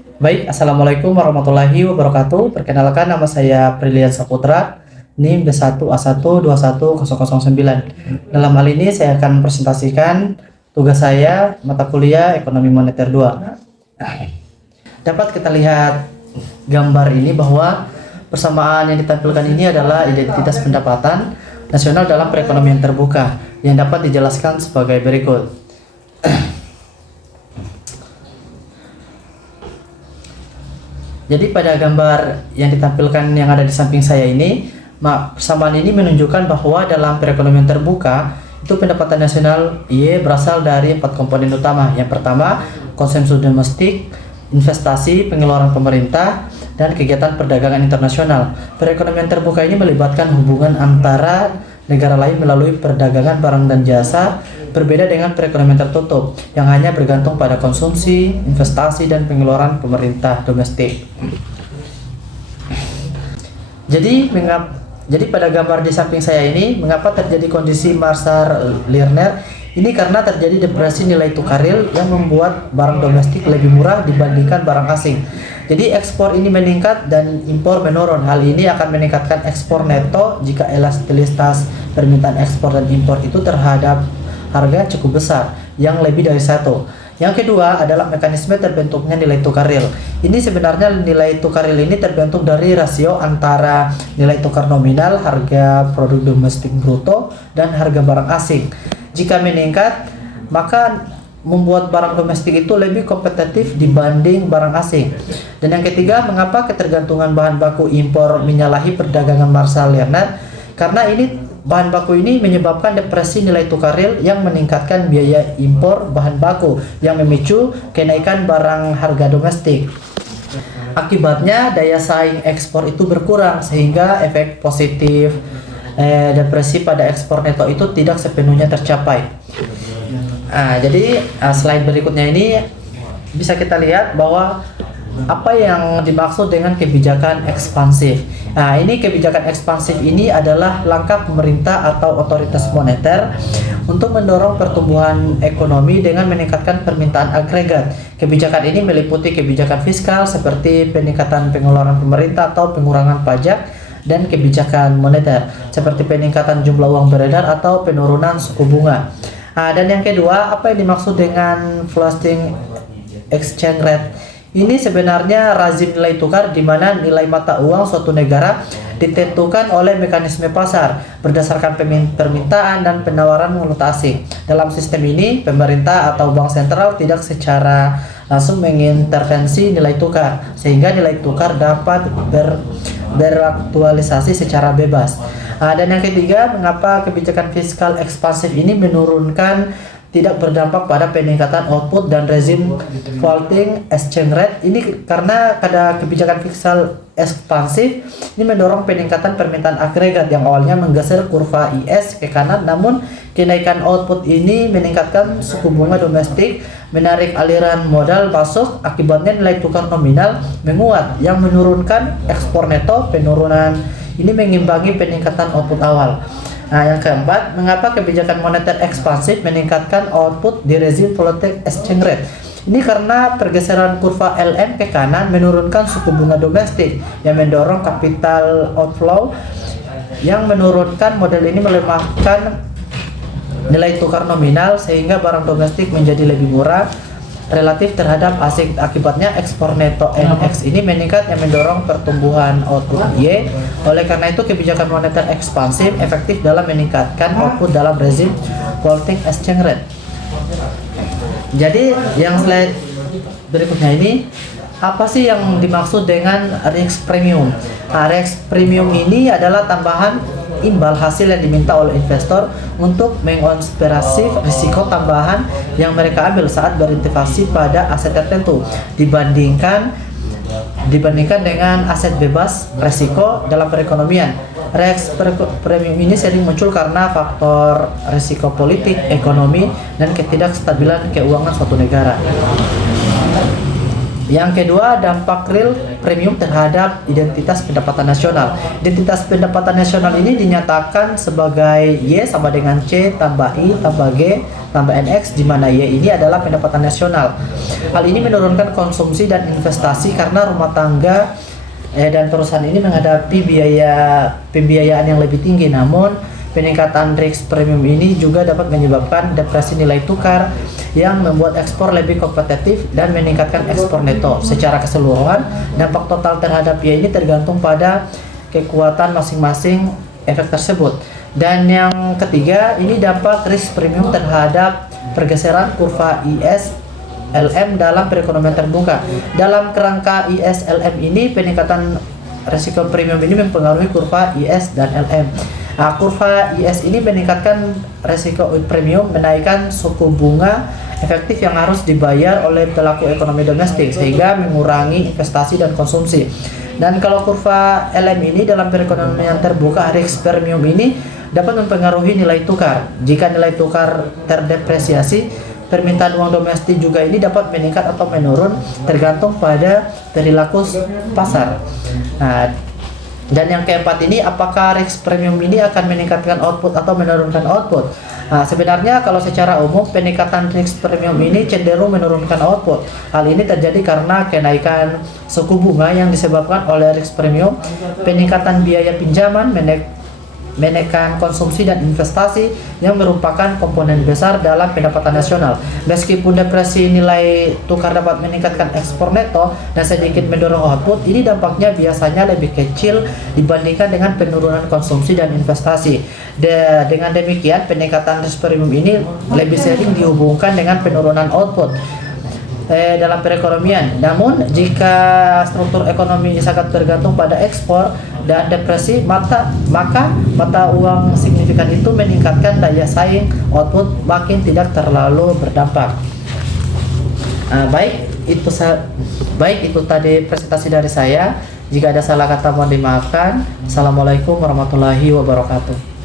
Baik, Assalamualaikum warahmatullahi wabarakatuh. Perkenalkan, nama saya Prilian Saputra, NIM B1A1210009. Dalam hal ini saya akan presentasikan tugas saya mata kuliah Ekonomi Moneter 2. Dapat kita lihat gambar ini bahwa persamaan yang ditampilkan ini adalah identitas pendapatan nasional dalam perekonomian terbuka yang dapat dijelaskan sebagai berikut. Jadi pada gambar yang ditampilkan yang ada di samping saya ini, persamaan ini menunjukkan bahwa dalam perekonomian terbuka itu pendapatan nasional berasal dari 4 komponen utama. Yang pertama, konsumsi domestik, investasi, pengeluaran pemerintah, dan kegiatan perdagangan internasional. Perekonomian terbuka ini melibatkan hubungan antara negara lain melalui perdagangan barang dan jasa, berbeda dengan perekonomian tertutup yang hanya bergantung pada konsumsi, investasi, dan pengeluaran pemerintah domestik. Jadi pada gambar di samping saya ini, mengapa terjadi kondisi Marshall-Lerner? Ini karena terjadi depresi nilai tukar real yang membuat barang domestik lebih murah dibandingkan barang asing. Jadi ekspor ini meningkat dan impor menurun. Hal ini akan meningkatkan ekspor neto jika elastisitas permintaan ekspor dan impor itu terhadap harga cukup besar, yang lebih dari satu. Yang kedua adalah mekanisme terbentuknya nilai tukar real. Ini sebenarnya nilai tukar real ini terbentuk dari rasio antara nilai tukar nominal, harga produk domestik bruto, dan harga barang asing. Jika meningkat, maka membuat barang domestik itu lebih kompetitif dibanding barang asing. Dan yang ketiga, mengapa ketergantungan bahan baku impor menyalahi perdagangan Marshall-Lerner? Karena bahan baku ini menyebabkan depresi nilai tukar real yang meningkatkan biaya impor bahan baku yang memicu kenaikan barang harga domestik. Akibatnya daya saing ekspor itu berkurang sehingga efek positif depresi pada ekspor neto itu tidak sepenuhnya tercapai. Jadi slide berikutnya ini bisa kita lihat bahwa apa yang dimaksud dengan kebijakan ekspansif. Ini kebijakan ekspansif ini adalah langkah pemerintah atau otoritas moneter untuk mendorong pertumbuhan ekonomi dengan meningkatkan permintaan agregat. Kebijakan ini meliputi kebijakan fiskal seperti peningkatan pengeluaran pemerintah atau pengurangan pajak, dan kebijakan moneter seperti peningkatan jumlah uang beredar atau penurunan suku bunga. Dan yang kedua, apa yang dimaksud dengan floating exchange rate? Ini sebenarnya rezim nilai tukar di mana nilai mata uang suatu negara ditentukan oleh mekanisme pasar berdasarkan permintaan dan penawaran valuta asing. Dalam sistem ini, pemerintah atau bank sentral tidak secara langsung mengintervensi nilai tukar, sehingga nilai tukar dapat beraktualisasi secara bebas. Dan yang ketiga, mengapa kebijakan fiskal ekspansif ini tidak berdampak pada peningkatan output dan rezim floating exchange rate? Ini karena ada kebijakan fiskal ekspansif ini mendorong peningkatan permintaan agregat yang awalnya menggeser kurva IS ke kanan, namun kenaikan output ini meningkatkan suku bunga domestik, menarik aliran modal masuk. Akibatnya nilai tukar nominal menguat yang menurunkan ekspor neto. Penurunan ini mengimbangi peningkatan output awal. Yang keempat, mengapa kebijakan moneter ekspansif meningkatkan output di rezim floating exchange rate? Ini karena pergeseran kurva LM ke kanan menurunkan suku bunga domestik yang mendorong capital outflow, yang menurunkan model ini melemahkan nilai tukar nominal sehingga barang domestik menjadi lebih murah relatif terhadap asing. Akibatnya ekspor neto NX ini meningkat yang mendorong pertumbuhan output Y. Oleh karena itu, kebijakan moneter ekspansif efektif dalam meningkatkan output dalam rezim floating exchange rate. Jadi yang slide berikutnya ini, apa sih yang dimaksud dengan risk premium? Risk premium ini adalah tambahan imbal hasil yang diminta oleh investor untuk mengonspirasi risiko tambahan yang mereka ambil saat berinvestasi pada aset tertentu dibandingkan dengan aset bebas risiko dalam perekonomian. Risk premium ini sering muncul karena faktor risiko politik, ekonomi, dan ketidakstabilan keuangan suatu negara. Yang kedua, dampak real premium terhadap identitas pendapatan nasional. Identitas pendapatan nasional ini dinyatakan sebagai Y sama dengan C tambah I tambah G tambah NX, di mana Y ini adalah pendapatan nasional. Hal ini menurunkan konsumsi dan investasi karena rumah tangga dan perusahaan ini menghadapi biaya pembiayaan yang lebih tinggi. Namun, peningkatan risk premium ini juga dapat menyebabkan depresi nilai tukar yang membuat ekspor lebih kompetitif dan meningkatkan ekspor neto. Secara keseluruhan, dampak total terhadap Y ini tergantung pada kekuatan masing-masing efek tersebut. Dan yang ketiga, ini dampak risk premium terhadap pergeseran kurva ISLM dalam perekonomian terbuka. Dalam kerangka ISLM ini, peningkatan risiko premium ini mempengaruhi kurva IS dan LM. Nah, kurva IS ini meningkatkan risiko premium, menaikkan suku bunga efektif yang harus dibayar oleh pelaku ekonomi domestik sehingga mengurangi investasi dan konsumsi. Dan kalau kurva LM ini dalam perekonomian terbuka, risk premium ini dapat mempengaruhi nilai tukar. Jika nilai tukar terdepresiasi, permintaan uang domestik juga ini dapat meningkat atau menurun tergantung pada perilaku pasar. Nah, dan yang keempat ini, apakah risk premium ini akan meningkatkan output atau menurunkan output? Nah, sebenarnya kalau secara umum peningkatan risk premium ini cenderung menurunkan output. Hal ini terjadi karena kenaikan suku bunga yang disebabkan oleh risk premium, peningkatan biaya pinjaman, menekan konsumsi dan investasi yang merupakan komponen besar dalam pendapatan nasional. Meskipun depresi nilai tukar dapat meningkatkan ekspor neto dan sedikit mendorong output, ini dampaknya biasanya lebih kecil dibandingkan dengan penurunan konsumsi dan investasi. Dengan demikian, peningkatan risk premium ini lebih sering dihubungkan dengan penurunan output dalam perekonomian. Namun, jika struktur ekonomi sangat tergantung pada ekspor dan depresi, maka mata uang signifikan itu meningkatkan daya saing, output makin tidak terlalu berdampak. Baik itu tadi presentasi dari saya. Jika ada salah kata mohon dimaafkan. Assalamualaikum warahmatullahi wabarakatuh.